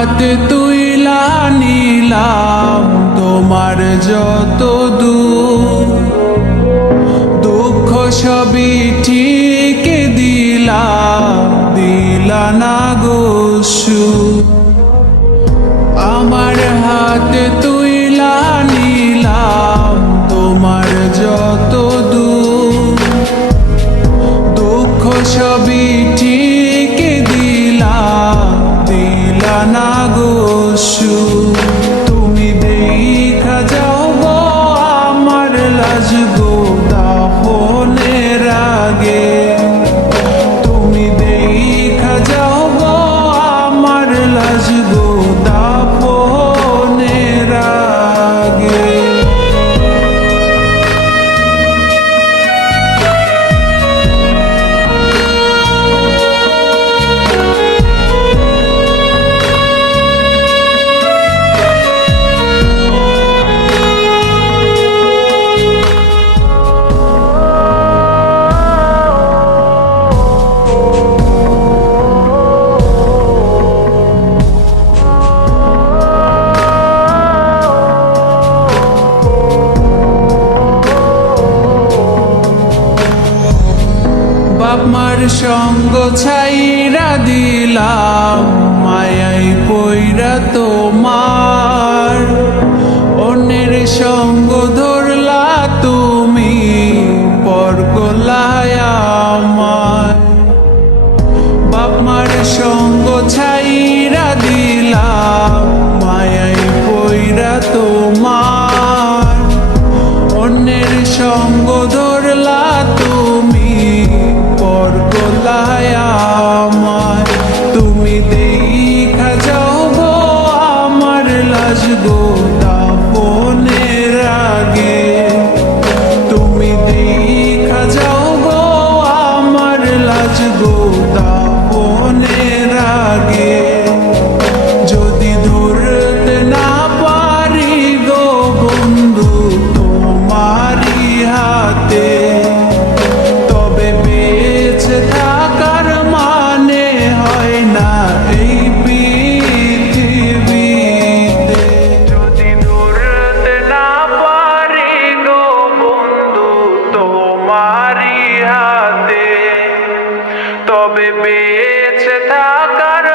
হাত তুইলা নিলাম তোমার যত দুঃখ সবই ঠিক দিলা না গো সুখ। আমার হাত তুইলা নিলাম তোমার যত দুঃখ সবই ঠিক দিলা না গো সুখ। তুমি দেখা যাও গো আমার লাজ গো দাফনের আগে, তুমি দেখা যাও গো আমার লাজ গো দাফনের আগে। বাপ মার সঙ্গ ছাইরা দিলাম মায়াই পইরা তোমার, অন্যের সঙ্গ ধরলা তুমি পর করলায় আমার। বাপ মার সঙ্গ ছাইরা দিলাম মায়াই পইরা তোমার, অন্যের সঙ্গ ধরলা তুমি পর করলায় আমার। তুমি দেখা যাও গো আমার লাজ গো দাফনের আগে, তুমি দেখা যাও গো আমার লাজ গো দাফনের আগে। যদি ধরতে না পারি গো বন্ধু তোমারি হাতে, তবে বেঁচে থাকার মানে হয় না এই পৃথিবীতে। যদি ধরতে না পারি গো বন্ধু তোমারি হাতে, তবে বেঁচে থাকার